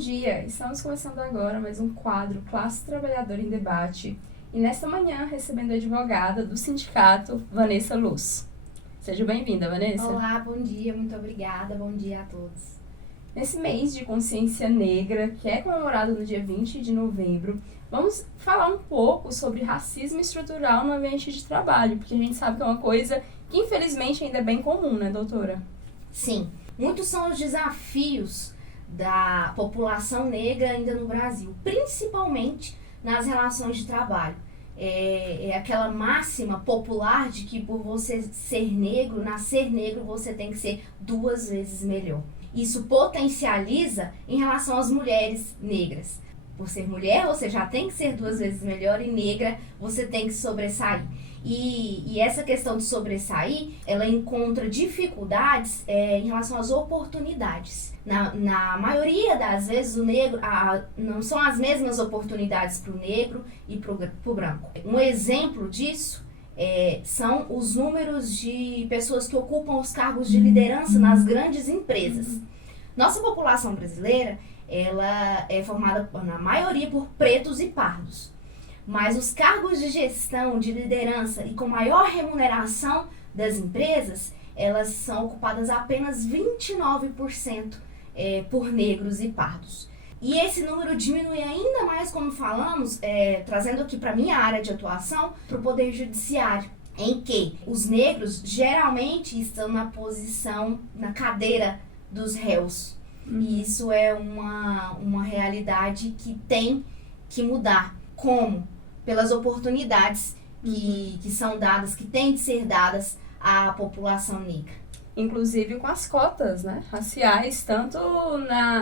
dia! Estamos começando agora mais um quadro Classe Trabalhadora em Debate e nesta manhã recebendo a advogada do sindicato, Vanessa Luz. Seja bem-vinda, Vanessa. Olá, bom dia, muito obrigada, bom dia a todos. Nesse mês de consciência negra, que é comemorado no dia 20 de novembro, vamos falar um pouco sobre racismo estrutural no ambiente de trabalho, porque a gente sabe que é uma coisa que infelizmente ainda é bem comum, né, doutora? Sim, muitos são os desafios da população negra ainda no Brasil, principalmente nas relações de trabalho. É aquela máxima popular de que por você ser negro, nascer negro, você tem que ser 2 vezes melhor. Isso potencializa em relação às mulheres negras. Por ser mulher, você já tem que ser 2 vezes melhor, e negra, você tem que sobressair. E essa questão de sobressair, ela encontra dificuldades em relação às oportunidades. Na maioria das vezes, o negro não são as mesmas oportunidades para o negro e para o branco. Um exemplo disso são os números de pessoas que ocupam os cargos de liderança nas grandes empresas. Nossa população brasileira, ela é formada, na maioria, por pretos e pardos. Mas os cargos de gestão, de liderança e com maior remuneração das empresas, elas são ocupadas apenas 29% por negros e pardos. E esse número diminui ainda mais, como falamos, trazendo aqui para a minha área de atuação, para o Poder Judiciário, em que os negros geralmente estão na cadeira dos réus. E isso é uma realidade que tem que mudar. Como? Pelas oportunidades que são dadas, que têm de ser dadas à população negra. Inclusive com as cotas, né, raciais, tanto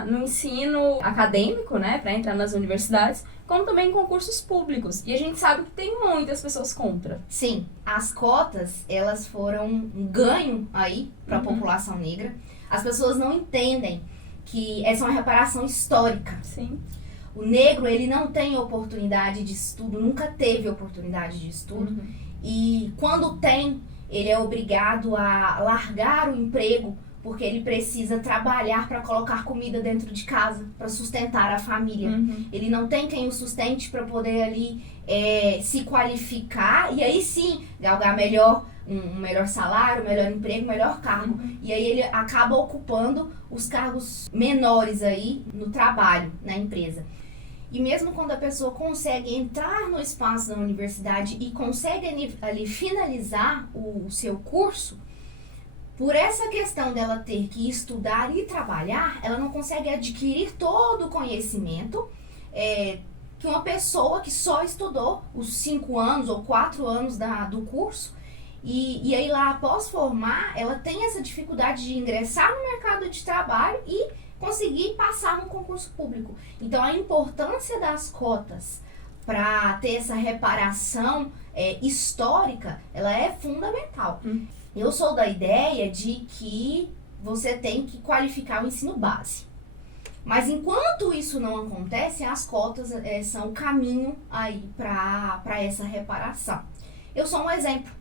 no ensino acadêmico, né, para entrar nas universidades, como também em concursos públicos. E a gente sabe que tem muitas pessoas contra. Sim, as cotas, elas foram um ganho aí para a população negra. As pessoas não entendem que essa é uma reparação histórica. Sim. O negro, ele não tem oportunidade de estudo, nunca teve oportunidade de estudo. E quando tem, ele é obrigado a largar o emprego porque ele precisa trabalhar para colocar comida dentro de casa, para sustentar a família. Ele não tem quem o sustente para poder ali se qualificar e aí sim galgar um melhor salário, um melhor emprego, um melhor cargo. E aí ele acaba ocupando os cargos menores aí no trabalho, na empresa. E mesmo quando a pessoa consegue entrar no espaço da universidade e consegue ali finalizar o seu curso, por essa questão dela ter que estudar e trabalhar, ela não consegue adquirir todo o conhecimento que uma pessoa que só estudou os 5 anos ou 4 anos do curso, e aí lá após formar, ela tem essa dificuldade de ingressar no mercado de trabalho e conseguir passar no concurso público. Então a importância das cotas para ter essa reparação histórica, ela é fundamental. Eu sou da ideia de que você tem que qualificar o ensino base. Mas enquanto isso não acontece, as cotas são o caminho aí para essa reparação. Eu sou um exemplo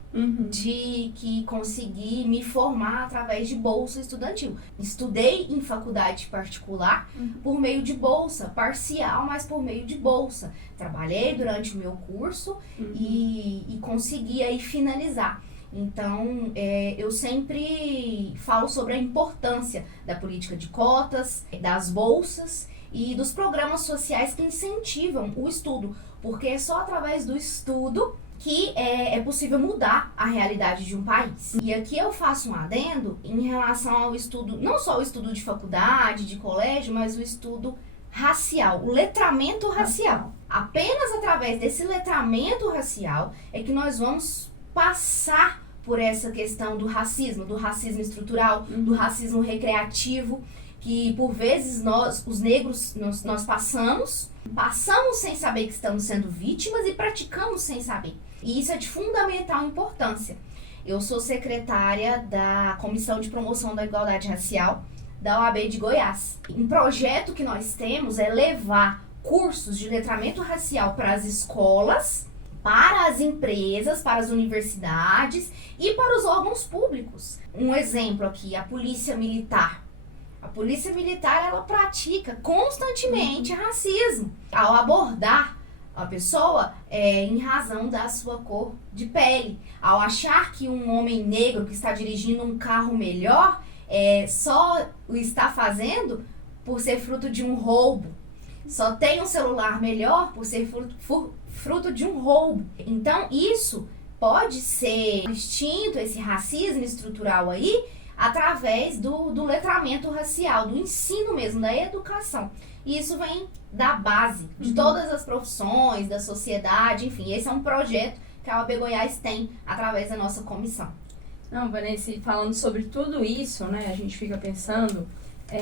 de que consegui me formar através de bolsa estudantil. Estudei em faculdade particular por meio de bolsa, parcial, mas por meio de bolsa. Trabalhei durante o meu curso e consegui aí finalizar. Então, eu sempre falo sobre a importância da política de cotas, das bolsas e dos programas sociais que incentivam o estudo, porque é só através do estudo que é possível mudar a realidade de um país. E aqui eu faço um adendo em relação ao estudo, não só o estudo de faculdade, de colégio, mas o estudo racial, o letramento racial. Apenas através desse letramento racial é que nós vamos passar por essa questão do racismo estrutural, do racismo recreativo, que por vezes nós, os negros, nós passamos sem saber que estamos sendo vítimas e praticamos sem saber. E isso é de fundamental importância. Eu sou secretária da Comissão de Promoção da Igualdade Racial da OAB de Goiás. Um projeto que nós temos é levar cursos de letramento racial para as escolas, para as empresas, para as universidades e para os órgãos públicos. Um exemplo aqui, a Polícia Militar. A A polícia militar, ela pratica constantemente racismo ao abordar a pessoa em razão da sua cor de pele. Ao achar que um homem negro que está dirigindo um carro melhor só o está fazendo por ser fruto de um roubo. Só tem um celular melhor por ser fruto de um roubo. Então, isso pode ser extinto, esse racismo estrutural aí, através do letramento racial, do ensino mesmo, da educação. E isso vem da base de todas as profissões, da sociedade, enfim. Esse é um projeto que a OAB Goiás tem através da nossa comissão. Não, Vanessa, falando sobre tudo isso, né, a gente fica pensando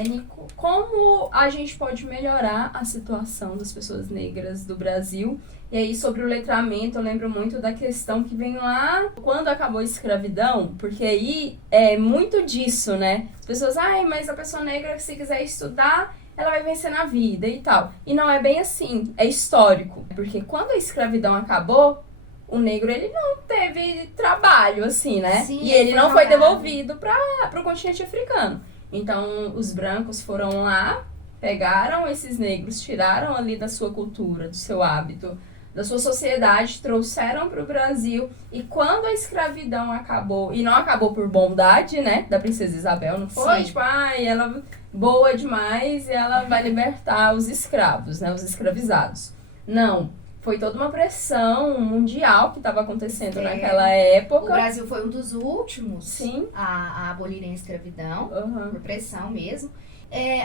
Nico, como a gente pode melhorar a situação das pessoas negras do Brasil. E aí, sobre o letramento, eu lembro muito da questão que vem lá quando acabou a escravidão, porque aí é muito disso, né? As pessoas, mas a pessoa negra, se quiser estudar, ela vai vencer na vida e tal. E não é bem assim, é histórico. Porque quando a escravidão acabou, o negro, ele não teve trabalho, assim, né? Sim, e ele não foi devolvido para o continente africano. Então, os brancos foram lá, pegaram esses negros, tiraram ali da sua cultura, do seu hábito, da sua sociedade, trouxeram para o Brasil. E quando a escravidão acabou, e não acabou por bondade, né, da princesa Isabel, não foi? Sim. Tipo, ela boa demais e ela vai libertar os escravos, né, os escravizados. Não. Foi toda uma pressão mundial que estava acontecendo naquela época. O Brasil foi um dos últimos Sim. a abolirem a escravidão, por pressão mesmo.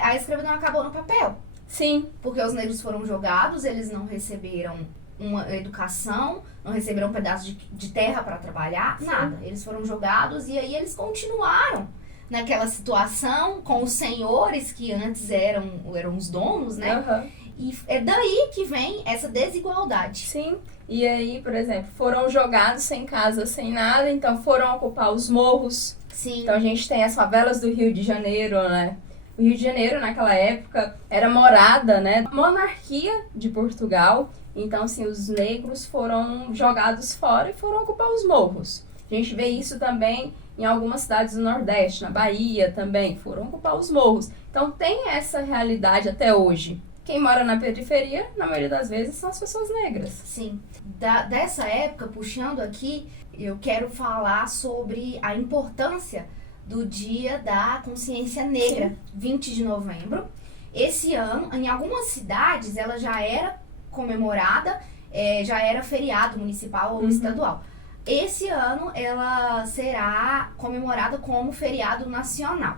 A escravidão acabou no papel. Sim. Porque os negros foram jogados, eles não receberam uma educação, não receberam um pedaço de terra para trabalhar, nada. Eles foram jogados e aí eles continuaram naquela situação com os senhores que antes eram os donos, né? E é daí que vem essa desigualdade. Sim. E aí, por exemplo, foram jogados sem casa, sem nada, então foram ocupar os morros. Sim. Então a gente tem as favelas do Rio de Janeiro, né? O Rio de Janeiro, naquela época, era morada, né? Monarquia de Portugal. Então, assim, os negros foram jogados fora e foram ocupar os morros. A gente vê isso também em algumas cidades do Nordeste, na Bahia também, foram ocupar os morros. Então tem essa realidade até hoje. Quem mora na periferia, na maioria das vezes, são as pessoas negras. Sim. Dessa época, puxando aqui, eu quero falar sobre a importância do Dia da Consciência Negra, 20 de novembro. Esse ano, em algumas cidades, ela já era comemorada, já era feriado municipal ou estadual. Esse ano, ela será comemorada como feriado nacional.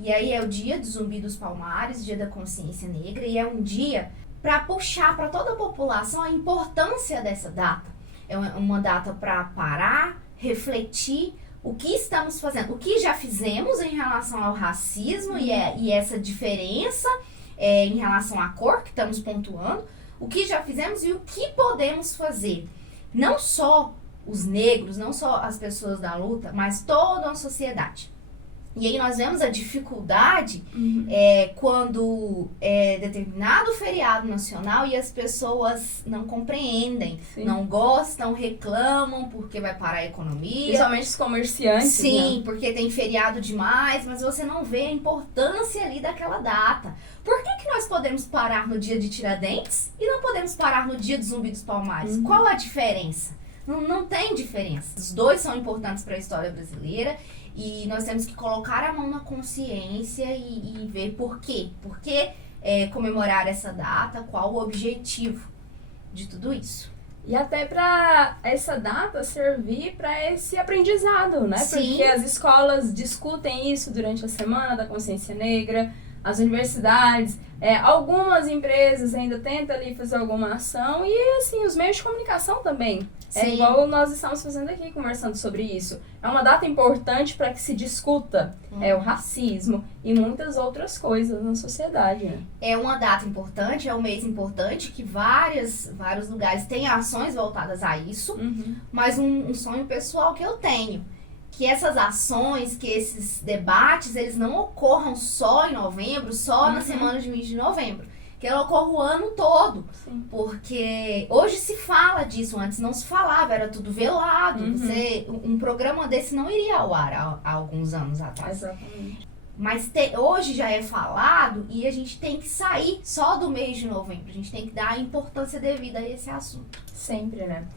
E aí é o dia do Zumbi dos Palmares, dia da consciência negra, e é um dia para puxar para toda a população a importância dessa data. É uma data para parar, refletir o que estamos fazendo, o que já fizemos em relação ao racismo e essa diferença em relação à cor que estamos pontuando, o que já fizemos e o que podemos fazer. Não só os negros, não só as pessoas da luta, mas toda a sociedade. E aí nós vemos a dificuldade quando é determinado feriado nacional e as pessoas não compreendem, não gostam, reclamam porque vai parar a economia. Principalmente os comerciantes. Sim, né? Porque tem feriado demais, mas você não vê a importância ali daquela data. Por que nós podemos parar no dia de Tiradentes e não podemos parar no dia do Zumbi dos Palmares? Qual a diferença? Não tem diferença. Os dois são importantes para a história brasileira. E nós temos que colocar a mão na consciência e ver por quê. Por que comemorar essa data? Qual o objetivo de tudo isso? E até para essa data servir para esse aprendizado, né? Sim. Porque as escolas discutem isso durante a Semana da Consciência Negra, as universidades, algumas empresas ainda tentam ali fazer alguma ação e, assim, os meios de comunicação também. Sim. É igual nós estamos fazendo aqui, conversando sobre isso. É uma data importante para que se discuta o racismo e muitas outras coisas na sociedade. Né? É uma data importante, é um mês importante, que vários lugares têm ações voltadas a isso, mas um sonho pessoal que eu tenho, que essas ações, que esses debates, eles não ocorram só em novembro, só na semana de 20 de novembro. Que ela ocorre o ano todo. Sim. Porque hoje se fala disso, antes não se falava, era tudo velado. Um programa desse não iria ao ar há alguns anos atrás. Exatamente. Mas hoje já é falado e a gente tem que sair só do mês de novembro. A gente tem que dar a importância devida a esse assunto. Sempre, né?